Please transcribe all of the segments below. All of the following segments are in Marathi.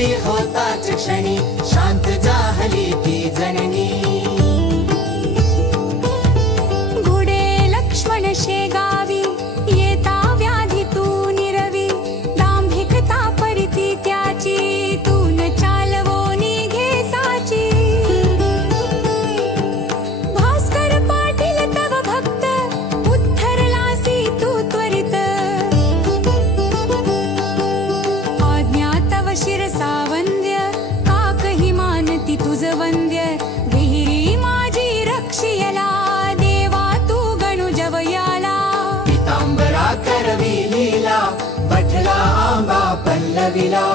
घडली होताच क्षणी शांत जाहली ती जननी। घोडे लक्ष्मण शेगावी येता व्याधीतून निरवी दांभिकता परिती त्याची तून चालवोनी घेसाची। भास्कर पाटील तव भक्त उद्धरलासी तू त्वरित आज्ञा तव शिरसा वंद्य काकही मानती तुझ वंद्य। विहिरी माझी रक्षियला देवा तू गणु जवयाला। पितांबरा करवी लीला पठला आंबा पल्लविला।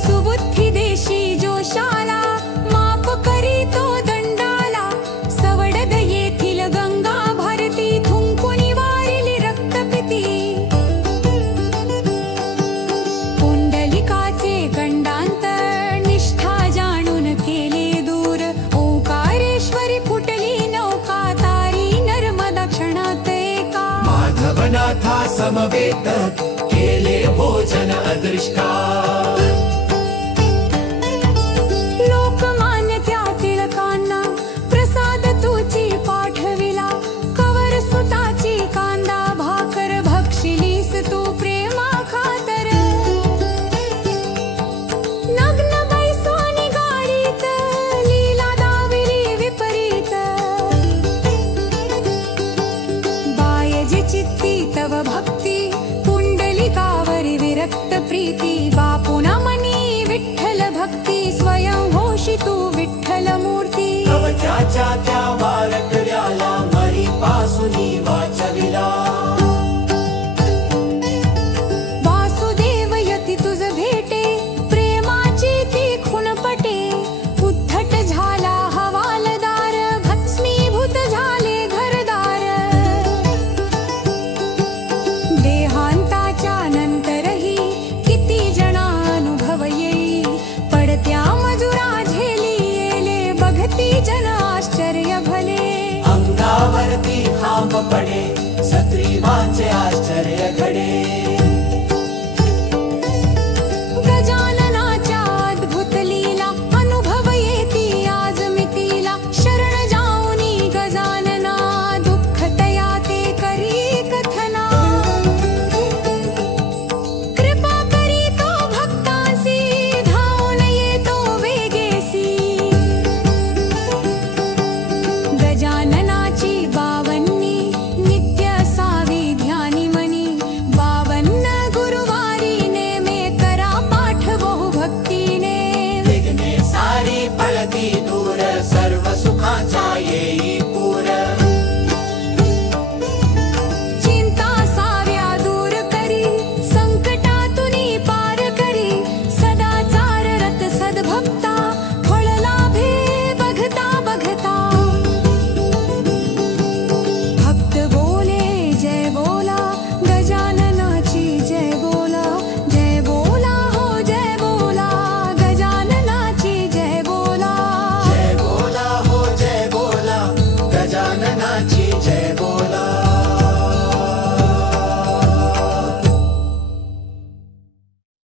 सुबुद्धी देशी जोशाला माफ करी तो दंडाला। सवडद येथील गंगा भारती थुंकुनी वारिली रक्तपिती। पुंडलिकाचे गंडांतर निष्ठा जाणून केले दूर। ओंकारेश्वरी फुटली नौका तारी नर्मदा क्षणात एका। माधवनाथा समवेत केले भोजन अदृष्टा। लोकमान्य त्या टिळकांना प्रसाद तुची पाठविला। कवर सुताची कांदा भाकर भक्षिलीस तू प्रेमा खातर। नग्न बैसोनी गाडीत लीला दाविली विपरीत। बायजी चित्ती तव भक्ती पुंडलिकावरी विरक्त प्रीती। बापुना मनी विठ्ठल भक्ती स्वयं होशी तू विठ्ठल मूर्ती। तव त्याच्या त्या वारकऱ्याला मरी पासुनी वाचविला। वासुदेव यती तुझ भेटे प्रेमाची ती खुणपटे। उद्धट झाला हवालदार भस्मीभूत झाले घरदार। देहांताच्या नंतरही किती जना अनुभव येई। पडत्या मजुरा झेली येले बघती जन आश्चर्य भले। अंगावरती खांब पडे सत्रीवांचे आश्चर्य घडे।